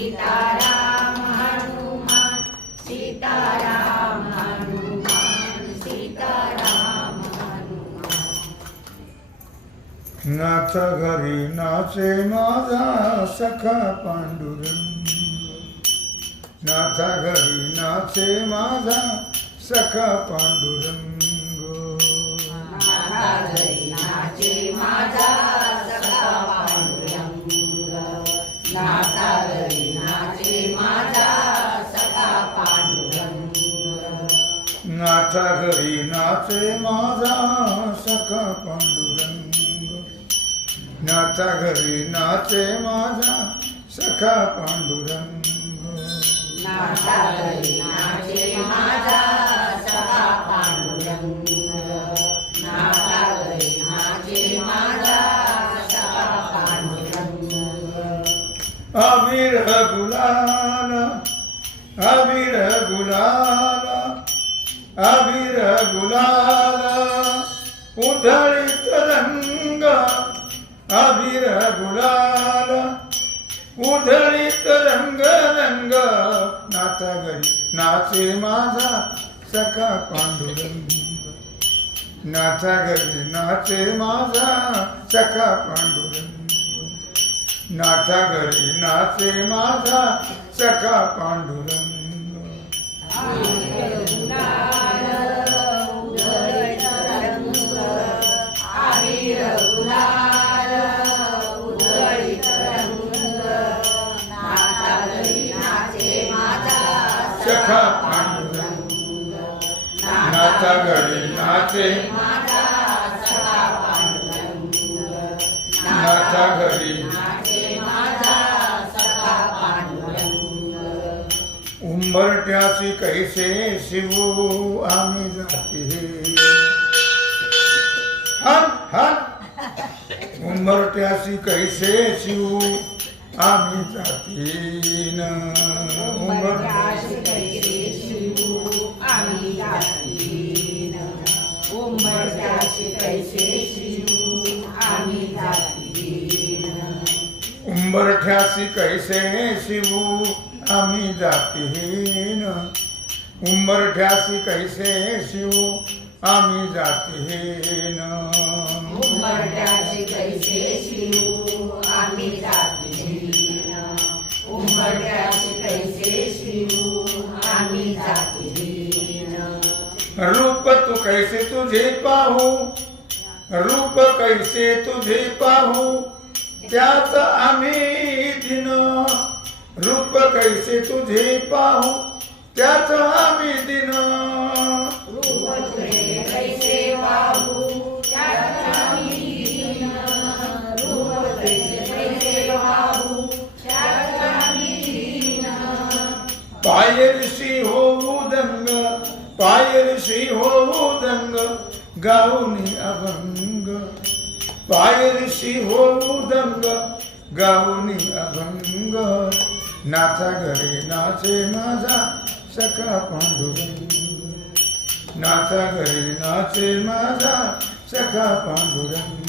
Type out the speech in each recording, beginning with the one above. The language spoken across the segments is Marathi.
सीताराम हनुमान सीताराम हनुमान सीताराम हनुमान नाथ घरी नाचे माझा सखा पांडुरंग. नाथा घरी नाचे माझा सखा पांडुरंग. नाथा घरी नाचे नाथा घरी नाचे माझा सखा पांडुरंग. नाथा घरी नाचे माझा सखा पांडुरंग. नाथा घरी नाचे माझा सखा पांडुरंग. नाथा घरी नाचे माझा सखा पांडुरंग. अबीर गुलाल अबीर गुलाल अबीर गुलाल उधळीत रंग. अबीर गुलाल उधळीत रंग रंग. नाचा घरी नाचे माझा सखा पांडुरंग. नाचा घरी नाचे माझा सखा पांडुरंग. नाचा घरी नाचे माझा सखा पांडुरंग. माझा पांडुरंग नाचा गडी नाचे नाचा गडी उंबरट्यासी कैसे शिवू आम्ही जाते उंबरट्यासी कैसे शिवू आम्ही जातीन उंबरट्यासी शंभर ठ्यासी कैसे शिवू? आम्ही जातीहीन उंबर ठ्यासी कैसे शिवू? आम्ही जातीहीन रूप तू कैसे तुझे पाहू? रूप कैसे तुझे पाहू? त्यात आम्ही दिन रूप कैसे तुझे पाहू? त्यात आम्ही दिन पाय ऋषी होऊ दंग पाय ऋषी होऊ दंग गाऊनी अभंग. ಪಾಯರಿಸಿ ಹೋದಂಗ ಗಾವುನಿಂಗ ಭಂಗ ನಾಥಗರೆ ನಾಚೆ ಮಾಜ ಸಖ ಪಾಂಡುರಂಗ ನಾಥಗರೆ ನಾಚೆ ಮಾಜ ಸಖ ಪಾಂಡುರಂಗ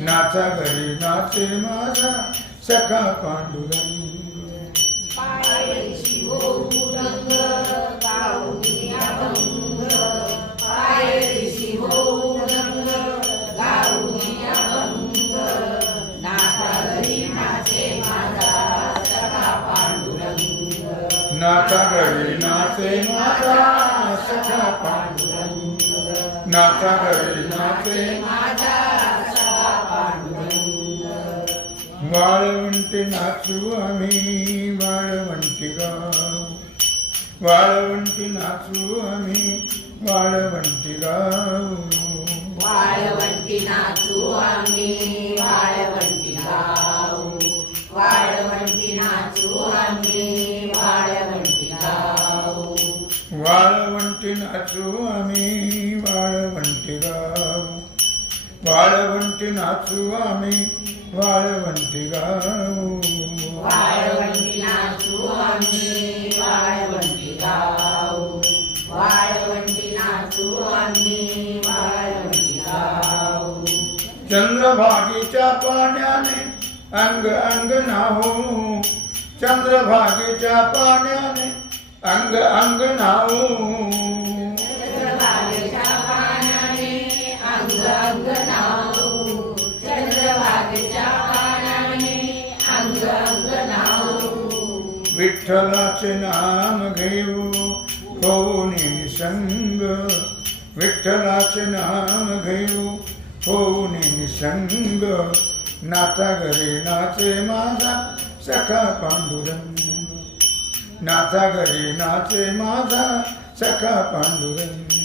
ನಾಥಗರೆ ನಾಚೆ ಮಾಜ ಸಖ ಪಾಂಡುರಂಗ ಪಾಯರಿಸಿ ಹೋಗುವ नाथा घरी नाचे माझा सखा पांडुरंग। नाथा घरी नाचे माझा सखा पांडुरंग। वाळवंटी नाचू आम्ही वाळवंटी गाव। वाळवंटी नाचू आम्ही वाळवंटी गाव। वाळवंटी नाचू आम्ही वाळवंटी नाचू आम्ही वाळवंटी गाऊ. वाळवंटी नाचू आम्ही वाळवंटी गाऊ. वाळवंटी नाचू आम्ही वाळवंटी गाऊ. वाळवंटी नाचू आम्ही वाळवंटी गाऊ. चंद्रभागेच्या पाण्याने अंग अंग नाहू. चंद्रभागेच्या पाण्याने अंग अंग नाहू. विठ्ठलाचे नाम घेऊ होऊन निसंग. विठ्ठलाचे नाम घेऊ होऊन निसंग. नाचा घरी नाचे माझा सखा पांडुरंग. नाचा घरी नाचे माझा सखा पांडुरंग.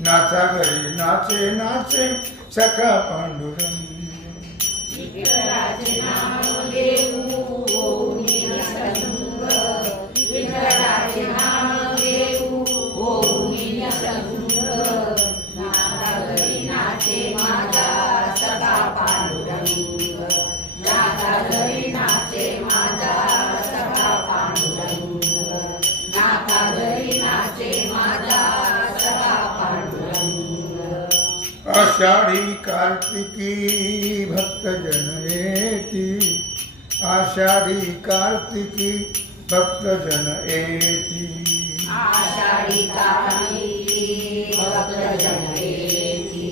नाचा घरी नाचे नाचे सखा पांडुरंग. आषाढी कार्तिकी भक्तजन येती आषाढी कार्तिकी भक्तजन येती आषाढी काळी भक्तजन येती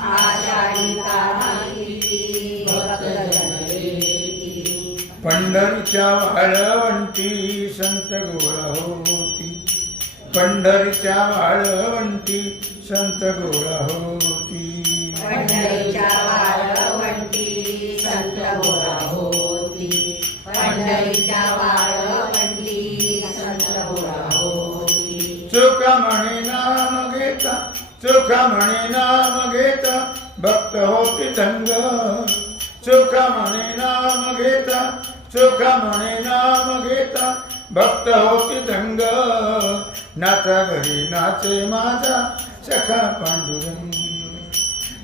आषाढी काळी भक्तजन येती पंढरीच्या वाळवंटी संत गोळा होती। पंढरीच्या वाळवंटी संत गोळा होती। संत होती पंढरीच्या वाळवंटी संत गोळा होती चुक म्हणे नाम घेता चुक म्हणे नाम घेता भक्त होती धंग चुक म्हणे नाम घेता चुक म्हणे नाम घेता भक्त होती धंग नाचा घरी नाचे माझा सखा पांडुरंग.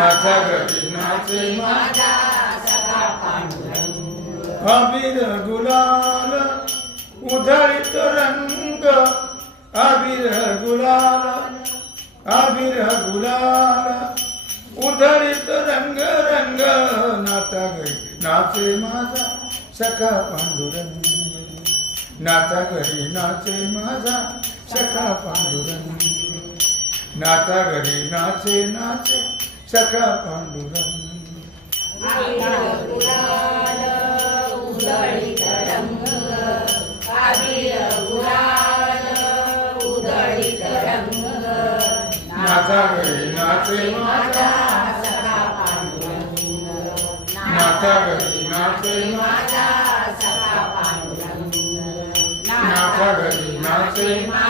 नाचा घरी नाचे माझा सखा पांडुरंग. अबीर गुलाल उधळीत रंग. अबीर गुलाल अबीर गुलाल उधळीत रंग रंग. नाचा घरी नाचे माझा सखा पांडुरंग. नाचा घरी नाचे माझा सखा पांडुरंग. नाचा घरी नाचे नाचे सखा पांडुरंग नाचा गे नाचे माझा सखा पांडुरंग नाचा गे नाचे माझा सखा पांडुरंग नाचा गे नाचे माझा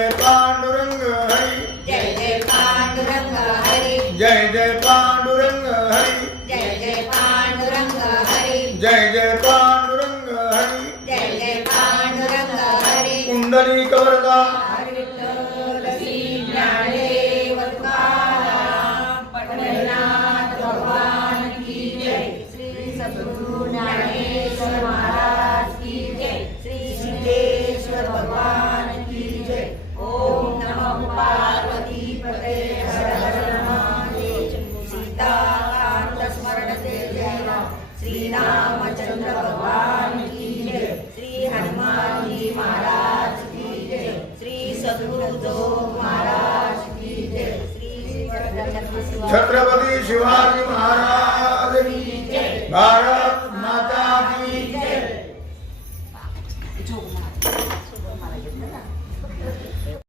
you are.